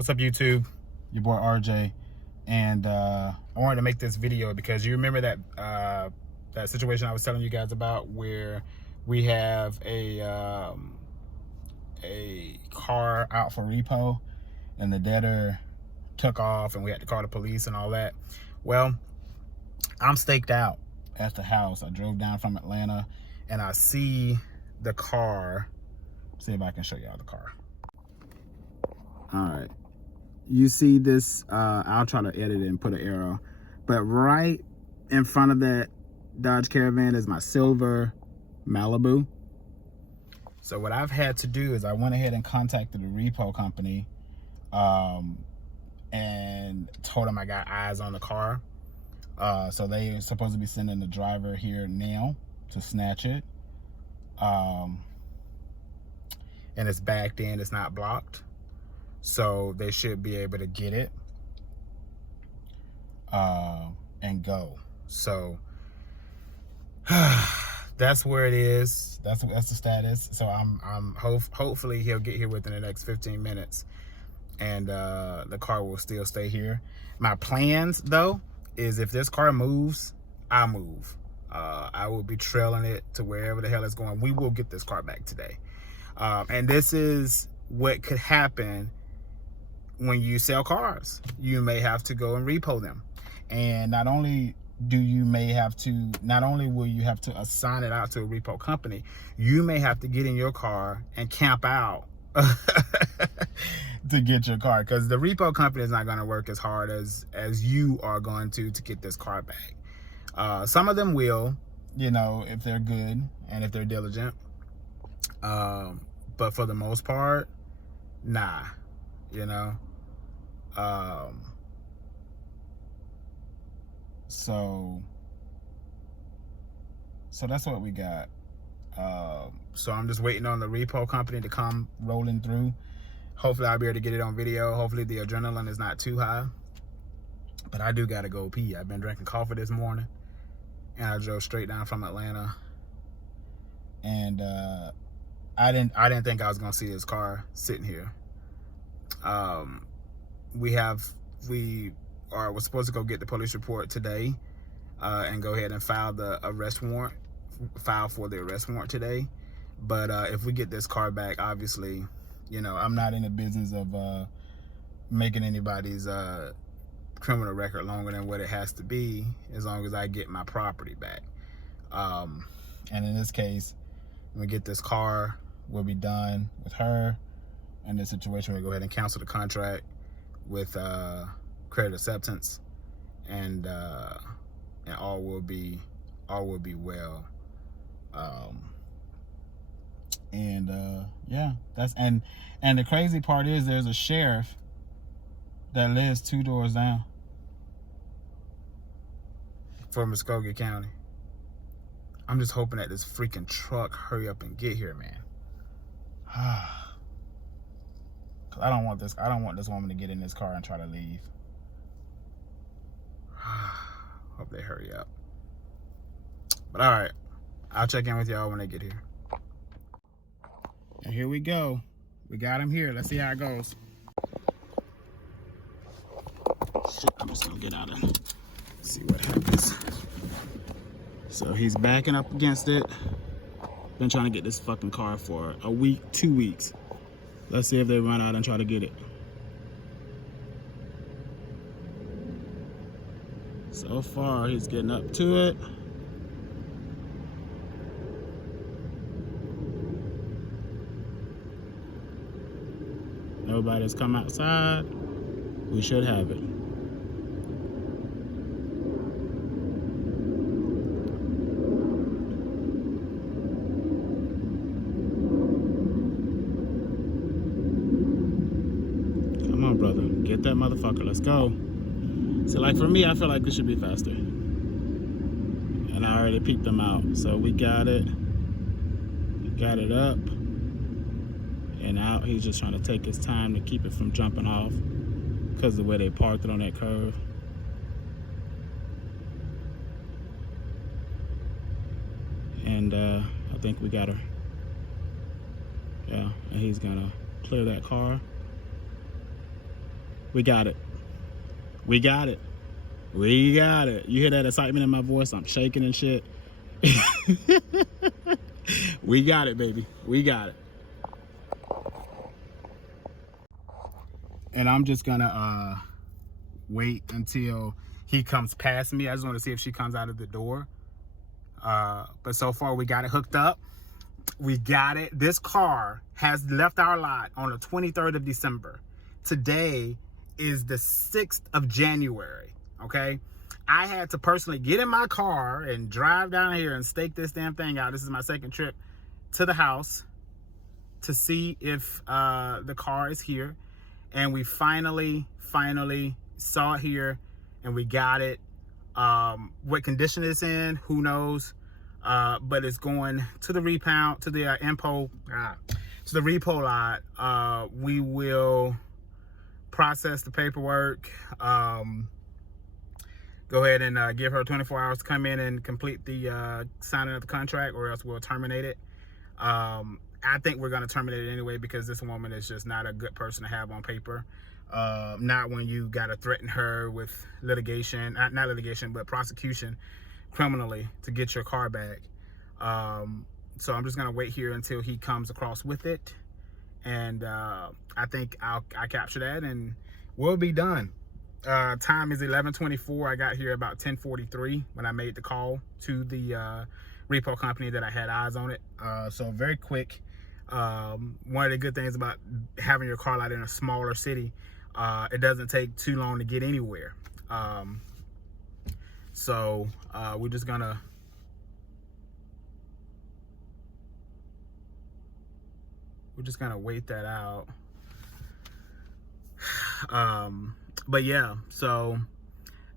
What's up, YouTube? Your boy RJ, and I wanted to make this video because you remember that that situation I was telling you guys about, where we have a car out for repo, and the debtor took off, and we had to call the police and all that. Well, I'm staked out at the house. I drove down from Atlanta, and I see the car. See if I can show y'all the car. All right. You see this, I'll try to edit it and put an arrow, but right in front of that Dodge Caravan is my silver Malibu. So what I've had to do is I went ahead and contacted the repo company and told them I got eyes on the car. So they are supposed to be sending the driver here now to snatch it. And it's backed in, it's not blocked. So they should be able to get it and go. So that's where it is. That's the status. So hopefully he'll get here within the next 15 minutes, and the car will still stay here. My plans though is, if this car moves, I move. I will be trailing it to wherever the hell it's going. We will get this car back today. And this is what could happen when you sell cars. You may have to go and repo them, and not only will you have to assign it out to a repo company, you may have to get in your car and camp out to get your car, because the repo company is not going to work as hard as you are going to get this car back. Some of them will, if they're good and if they're diligent, but for the most part, nah. So that's what we got. So I'm just waiting on the repo company to come rolling through. Hopefully I'll be able to get it on video. Hopefully the adrenaline is not too high, but I do gotta go pee. I've been drinking coffee this morning, and I drove straight down from Atlanta, and I didn't think I was gonna see this car sitting here. We're supposed to go get the police report today, and go ahead and file for the arrest warrant today. But if we get this car back, obviously, I'm not in the business of making anybody's criminal record longer than what it has to be, as long as I get my property back. And in this case, when we get this car, we'll be done with her. In this situation, we'll go ahead and cancel the contract with credit acceptance, and all will be well. Yeah, and the crazy part is, there's a sheriff that lives 2 doors down from Muskogee County. I'm just hoping that this freaking truck hurry up and get here, man. I don't want this woman to get in this car and try to leave. Hope they hurry up. But all right, I'll check in with y'all when they get here. And here we go. We got him here. Let's see how it goes. Shit, I'm just gonna get out and see what happens. So he's backing up against it. Been trying to get this fucking car for a week, 2 weeks. Let's see if they run out and try to get it. So far, he's getting up to it. Nobody's come outside. We should have it. Come on, brother. Get that motherfucker. Let's go. So, like, for me, I feel like this should be faster. And I already peeped them out. So we got it. Got it up and out. He's just trying to take his time to keep it from jumping off, because of the way they parked it on that curve. And I think we got her. Yeah, and he's gonna clear that car. We got it. We got it. We got it. You hear that excitement in my voice? I'm shaking and shit. We got it, baby. We got it. And I'm just gonna wait until he comes past me. I just want to see if she comes out of the door. But so far we got it hooked up. We got it. This car has left our lot on the 23rd of December. Today is the 6th of January. Okay. I had to personally get in my car and drive down here and stake this damn thing out. This is my second trip to the house to see if the car is here. And we finally saw it here and we got it. What condition it's in, who knows? But it's going to the repound, to the to the repo lot. We will process the paperwork. Go ahead and give her 24 hours to come in and complete the signing of the contract, or else we'll terminate it. I think we're going to terminate it anyway, because this woman is just not a good person to have on paper. Not when you got to threaten her with litigation, not litigation, but prosecution criminally to get your car back. So I'm just going to wait here until he comes across with it. And I think I capture that and we'll be done. Time is 11:24. I got here about 10:43 when I made the call to the repo company that I had eyes on it. So very quick. One of the good things about having your car lot in a smaller city, it doesn't take too long to get anywhere. So we're just gonna wait that out. But yeah, so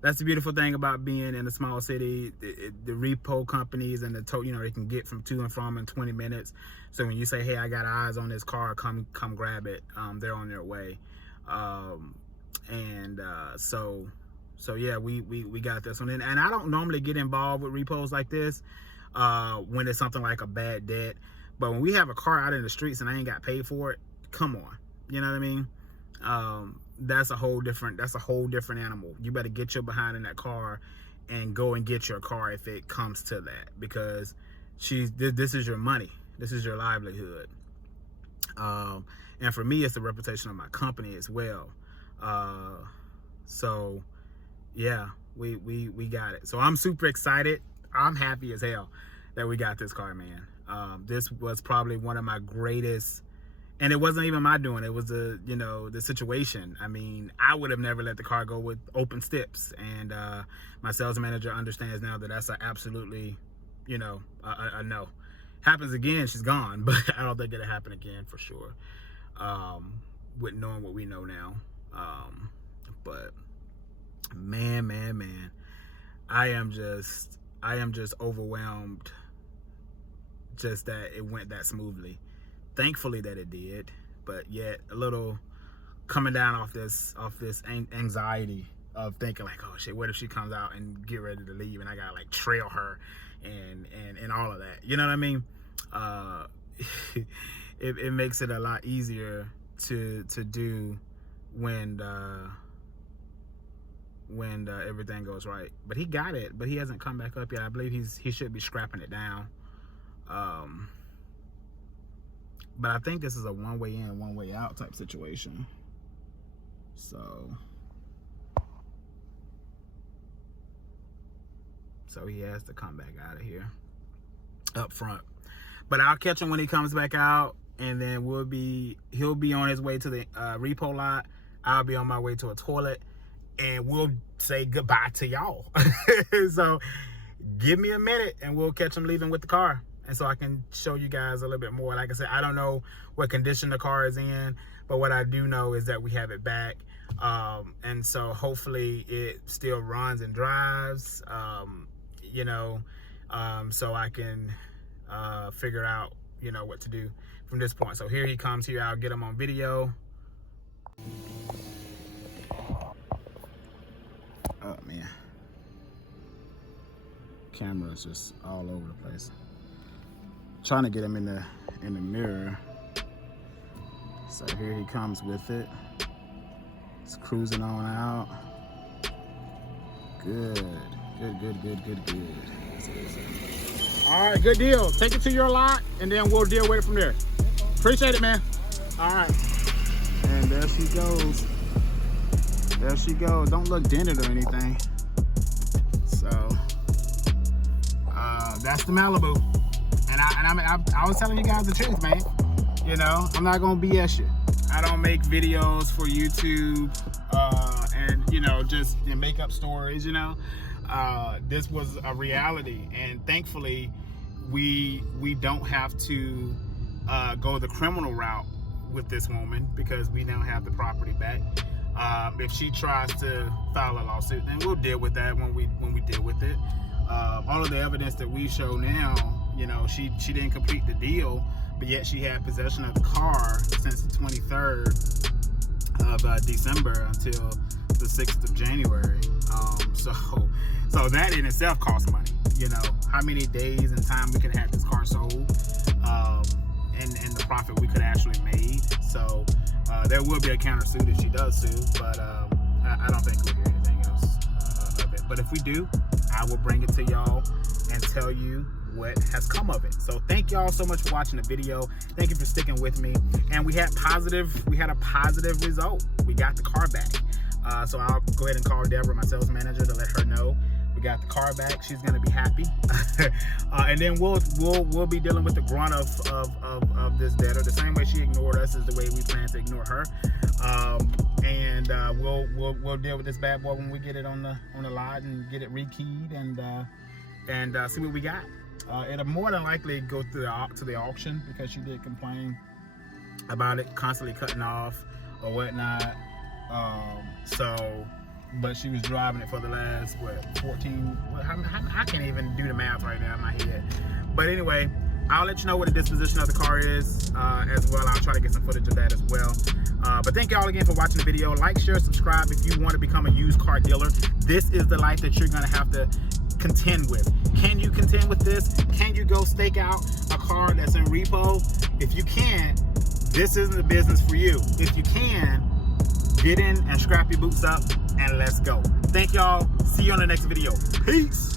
that's the beautiful thing about being in a small city. The repo companies and the they can get from to and from in 20 minutes. So when you say, hey, I got eyes on this car, come grab it, they're on their way. So yeah, we got this one. And I don't normally get involved with repos like this when it's something like a bad debt. But when we have a car out in the streets and I ain't got paid for it, come on, you know what I mean? That's a whole different animal. You better get your behind in that car and go and get your car if it comes to that, because this is your money, this is your livelihood. And for me, it's the reputation of my company as well. So yeah, we got it. So I'm super excited. I'm happy as hell that we got this car, man. This was probably one of my greatest. And it wasn't even my doing. It was the situation. I mean, I would have never let the car go with open steps. And my sales manager understands now that that's absolutely, a no. Happens again, she's gone. But I don't think it'll happen again for sure. With knowing what we know now. But man, I am just overwhelmed just that it went that smoothly. Thankfully that it did, but yet a little coming down off this anxiety of thinking like, oh shit, what if she comes out and get ready to leave and I gotta like trail her and all of that, you know what I mean? It makes it a lot easier to do when everything goes right. But he got it, but he hasn't come back up yet. I believe he should be scrapping it down. But I think this is a one-way in, one-way out type situation. So he has to come back out of here up front. But I'll catch him when he comes back out, and then he'll be on his way to the repo lot. I'll be on my way to a toilet, and we'll say goodbye to y'all. So give me a minute and we'll catch him leaving with the car. And so I can show you guys a little bit more. Like I said, I don't know what condition the car is in, but what I do know is that we have it back. And so hopefully it still runs and drives, so I can figure out, what to do from this point. So here he comes here. I'll get him on video. Oh man, camera's just all over the place. Trying to get him in the mirror. So here he comes with it. It's cruising on out. Good. All right, good deal. Take it to your lot, and then we'll deal with it from there. Appreciate it, man. All right. And there she goes. There she goes. Don't look dented or anything. So, that's the Malibu. And I was telling you guys the truth, man. You know, I'm not gonna BS you. I don't make videos for YouTube and, you know, just make up stories, you know. This was a reality, and thankfully we don't have to go the criminal route with this woman, because we now have the property back. If she tries to file a lawsuit, then we'll deal with that when we deal with it. All of the evidence that we show now, you know, she didn't complete the deal, but yet she had possession of the car since the 23rd of December until the 6th of January. So that in itself costs money. You know, how many days and time we could have this car sold, and the profit we could actually made. So there will be a countersuit if she does sue, but I don't think we'll hear anything else of it. But if we do, I will bring it to y'all and tell you what has come of it. So thank y'all so much for watching the video. Thank you for sticking with me. And we had a positive result. We got the car back. So I'll go ahead and call Deborah, my sales manager, to let her know we got the car back. She's gonna be happy. And then we'll be dealing with the grunt of this debtor. The same way she ignored us is the way we plan to ignore her. And we'll deal with this bad boy when we get it on the lot and get it rekeyed and see what we got. It'll more than likely go through to the auction, because she did complain about it constantly cutting off or whatnot. But she was driving it for the last 14. I can't even do the math right now in my head. But anyway, I'll let you know what the disposition of the car is as well. I'll try to get some footage of that as well. But thank y'all again for watching the video. Like, share, subscribe if you want to become a used car dealer. This is the life that you're gonna have to contend with. Can you contend with this? Can you go stake out a car that's in repo? If you can't, this isn't the business for you. If you can, get in and scrap your boots up and let's go. Thank y'all. See you on the next video. Peace.